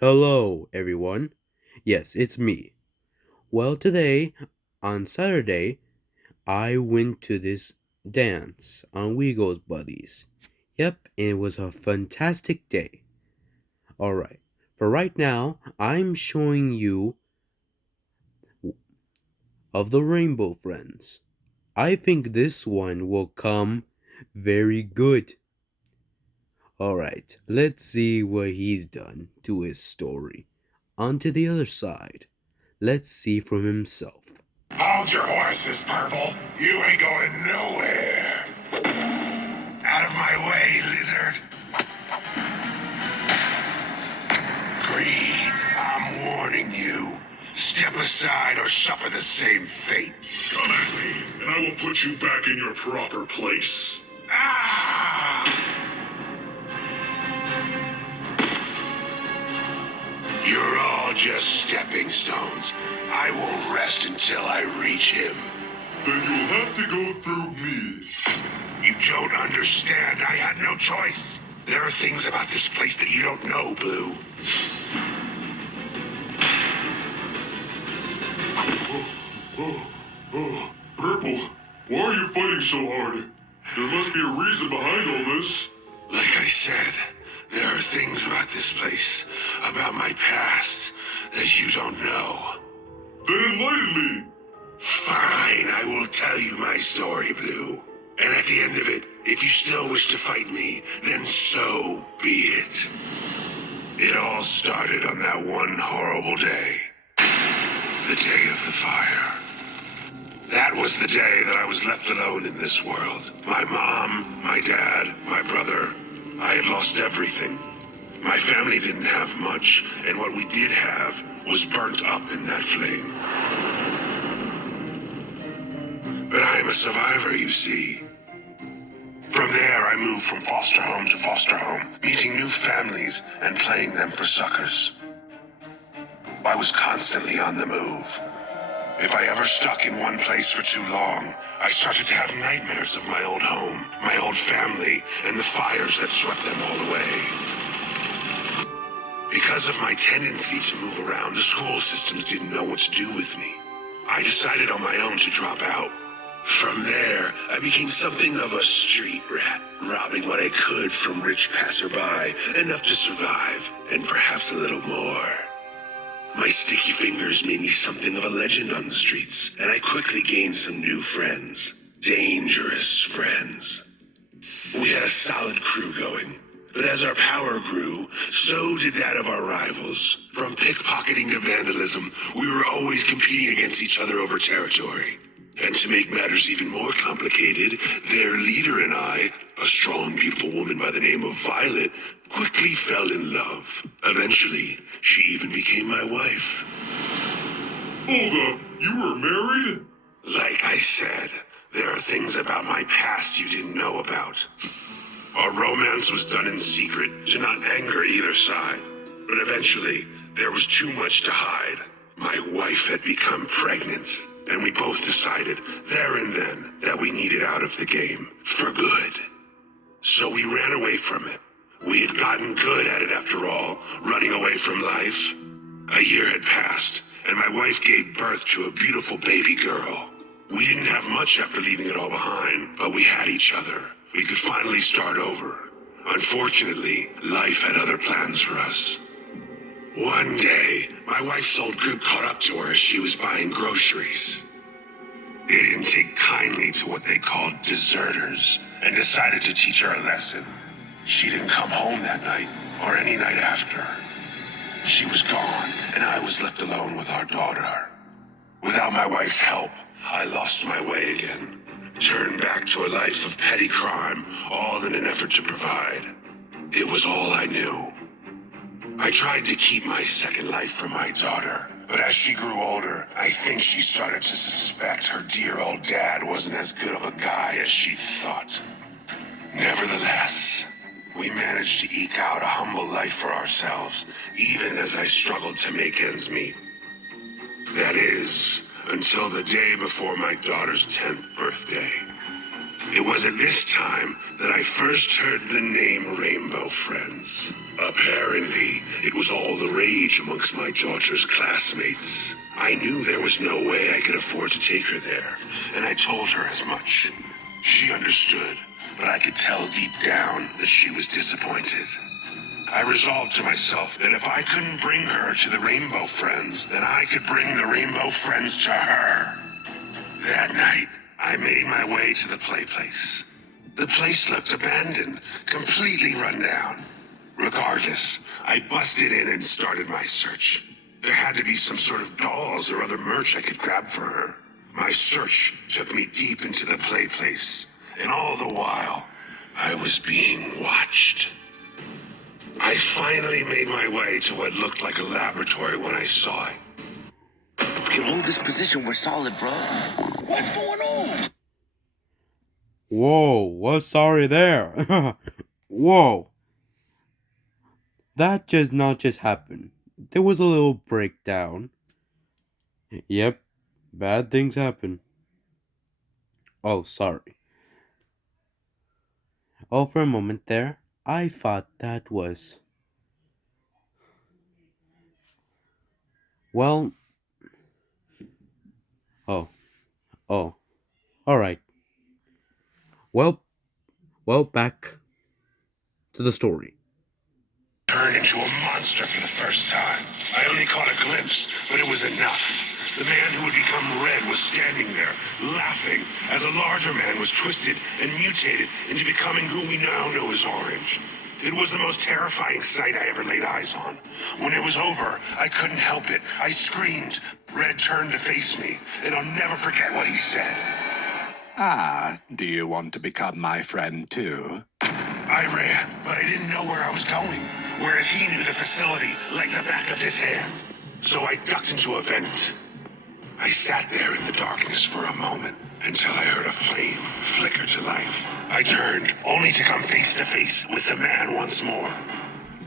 Hello, everyone. Yes, it's me. Well, today, on Saturday, I went to this dance on Weagle's Buddies. Yep, and it was a fantastic day. Alright, for right now, I'm showing you of the Rainbow Friends. I think this one will come very good. Alright, let's see what he's done to his story. On to the other side. Let's see from himself. Hold your horses, Purple. You ain't going nowhere. Out of my way, Lizard. Green, I'm warning you. Step aside or suffer the same fate. Come at me, and I will put you back in your proper place. Ah! You're all just stepping stones. I won't rest until I reach him. Then you'll have to go through me. You don't understand. I had no choice. There are things about this place that you don't know, Blue. Purple, why are you fighting so hard? There must be a reason behind all this. Like I said, there are things about this place, about my past, that you don't know. Then enlighten me. Fine, I will tell you my story, Blue. And at the end of it, if you still wish to fight me, then so be it. It all started on that one horrible day. The day of the fire. That was the day that I was left alone in this world. My mom, my dad, my brother. I had lost everything. My family didn't have much, and what we did have was burnt up in that flame. But I am a survivor, you see. From there, I moved from foster home to foster home, meeting new families and playing them for suckers. I was constantly on the move. If I ever stuck in one place for too long, I started to have nightmares of my old home, my old family, and the fires that swept them all away. Because of my tendency to move around, the school systems didn't know what to do with me. I decided on my own to drop out. From there, I became something of a street rat, robbing what I could from rich passerby, enough to survive, and perhaps a little more. My sticky fingers made me something of a legend on the streets, and I quickly gained some new friends. Dangerous friends. We had a solid crew going, but as our power grew, so did that of our rivals. From pickpocketing to vandalism, we were always competing against each other over territory. And to make matters even more complicated, their leader and I, a strong, beautiful woman by the name of Violet, quickly fell in love. Eventually, she even became my wife. Hold up, you were married? Like I said, there are things about my past you didn't know about. Our romance was done in secret to not anger either side. But eventually, there was too much to hide. My wife had become pregnant, and we both decided there and then that we needed out of the game for good. So we ran away from it. We had gotten good at it after all, running away from life. A year had passed, and my wife gave birth to a beautiful baby girl. We didn't have much after leaving it all behind, but we had each other. We could finally start over. Unfortunately, life had other plans for us. One day, my wife's old group caught up to her as she was buying groceries. They didn't take kindly to what they called deserters, and decided to teach her a lesson. She didn't come home that night, or any night after. She was gone, and I was left alone with our daughter. Without my wife's help, I lost my way again. Turned back to a life of petty crime, all in an effort to provide. It was all I knew. I tried to keep my second life from my daughter, but as she grew older, I think she started to suspect her dear old dad wasn't as good of a guy as she thought. Nevertheless, we managed to eke out a humble life for ourselves, even as I struggled to make ends meet. That is, until the day before my daughter's 10th birthday. It was at this time that I first heard the name Rainbow Friends. Apparently, it was all the rage amongst my daughter's classmates. I knew there was no way I could afford to take her there, and I told her as much. She understood, but I could tell deep down that she was disappointed. I resolved to myself that if I couldn't bring her to the Rainbow Friends, then I could bring the Rainbow Friends to her. That night, I made my way to the play place. The place looked abandoned, completely run down. Regardless, I busted in and started my search. There had to be some sort of dolls or other merch I could grab for her. My search took me deep into the play place, and all the while, I was being watched. I finally made my way to what looked like a laboratory when I saw it. If we can hold this position, we're solid, bro. What's going on? Whoa, what's sorry there? Whoa. That just not just happened. There was a little breakdown. Yep, bad things happen. Oh, sorry. Oh, for a moment there, I thought that was... Well... Oh. Alright. Well, back to the story. Turned into a monster for the first time. I only caught a glimpse, but it was enough. The man who had become Red was standing there, laughing, as a larger man was twisted and mutated into becoming who we now know as Orange. It was the most terrifying sight I ever laid eyes on. When it was over, I couldn't help it. I screamed. Red turned to face me, and I'll never forget what he said. Ah, do you want to become my friend too? I ran, but I didn't know where I was going, whereas he knew the facility like the back of his hand. So I ducked into a vent. I sat there in the darkness for a moment until I heard a flame flicker to life. I turned, only to come face to face with the man once more.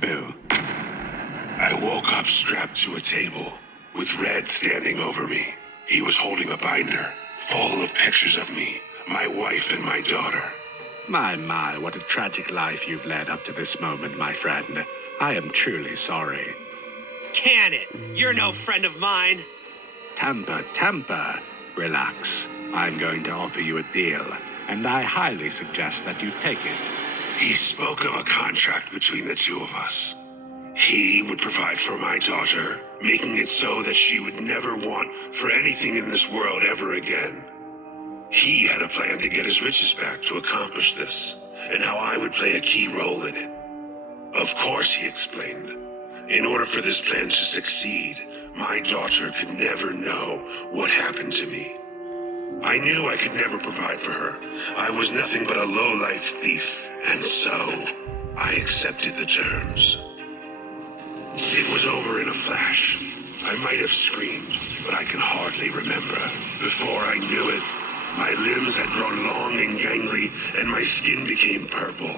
Boo. I woke up strapped to a table, with Red standing over me. He was holding a binder, full of pictures of me, my wife and my daughter. My, what a tragic life you've led up to this moment, my friend. I am truly sorry. Can it? You're no friend of mine. Temper. Relax. I'm going to offer you a deal, and I highly suggest that you take it. He spoke of a contract between the two of us. He would provide for my daughter, making it so that she would never want for anything in this world ever again. He had a plan to get his riches back to accomplish this, and how I would play a key role in it. Of course, he explained, in order for this plan to succeed, my daughter could never know what happened to me. I knew I could never provide for her. I was nothing but a low-life thief, and so I accepted the terms. It was over in a flash. I might have screamed, but I can hardly remember. Before I knew it, my limbs had grown long and gangly, and my skin became purple.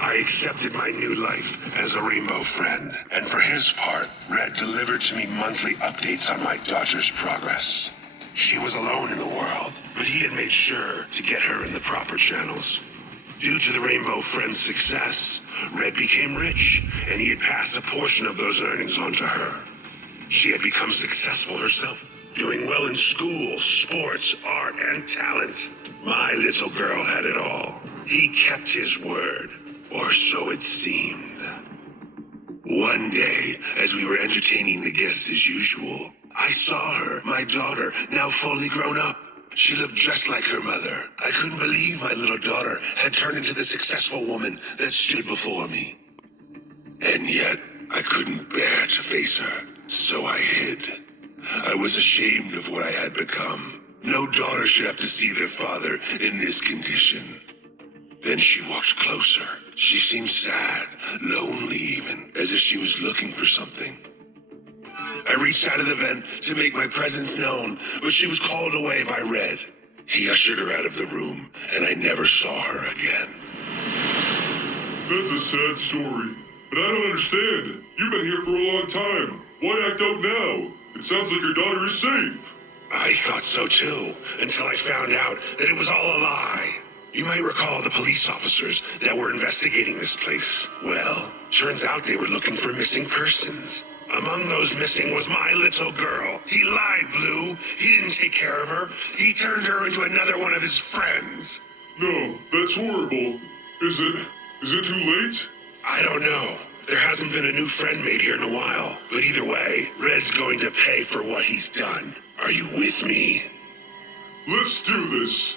I accepted my new life as a Rainbow Friend, and for his part, Red delivered to me monthly updates on my daughter's progress. She was alone in the world, but he had made sure to get her in the proper channels. Due to the Rainbow Friend's success, Red became rich, and he had passed a portion of those earnings on to her. She had become successful herself, doing well in school, sports, art, and talent. My little girl had it all. He kept his word, or so it seemed. One day, as we were entertaining the guests as usual, I saw her, my daughter, now fully grown up. She looked just like her mother. I couldn't believe my little daughter had turned into the successful woman that stood before me. And yet, I couldn't bear to face her, so I hid. I was ashamed of what I had become. No daughter should have to see their father in this condition. Then she walked closer. She seemed sad, lonely even, as if she was looking for something. I reached out of the vent to make my presence known, but she was called away by Red. He ushered her out of the room, and I never saw her again. That's a sad story. But I don't understand. You've been here for a long time. Why act out now? It sounds like your daughter is safe. I thought so too, until I found out that it was all a lie. You might recall the police officers that were investigating this place. Well, turns out they were looking for missing persons. Among those missing was my little girl. He lied, Blue. He didn't take care of her. He turned her into another one of his friends. No, that's horrible. Is it too late? I don't know. There hasn't been a new friend made here in a while. But either way, Red's going to pay for what he's done. Are you with me? Let's do this.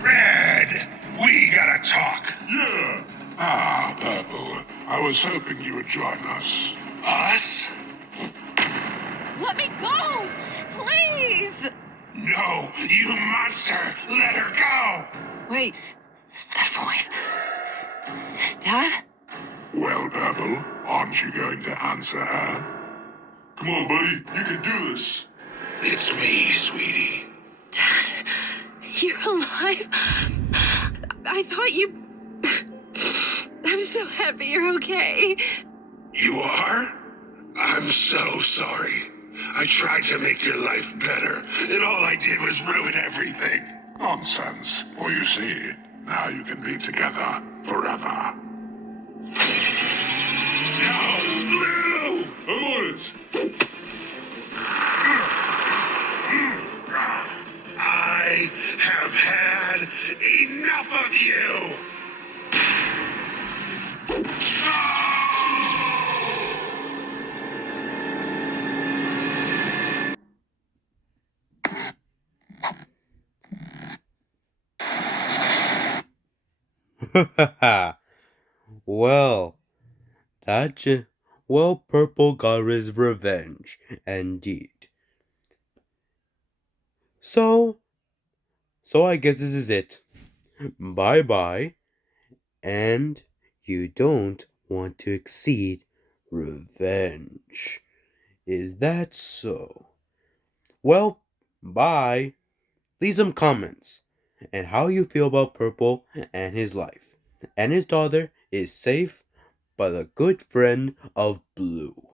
Red! We gotta talk. Yeah. Ah, Purple. I was hoping you would join us. Us? Let me go! Please! No, you monster! Let her go! Wait, that voice. Dad? Well, Purple, aren't you going to answer her? Come on, buddy. You can do this. It's me, sweetie. Dad, you're alive? I thought you... I'm so happy you're okay. You are? I'm so sorry. I tried to make your life better, and all I did was ruin everything. Nonsense. For you see, now you can be together forever. No, Blue! I'm on it. I have had enough of you! Well, well, Purple got his revenge, indeed. So I guess this is it. Bye bye, and you don't want to exceed revenge. Is that so? Well, bye. Leave some comments and how you feel about Purple and his life. And his daughter is safe but a good friend of Blue.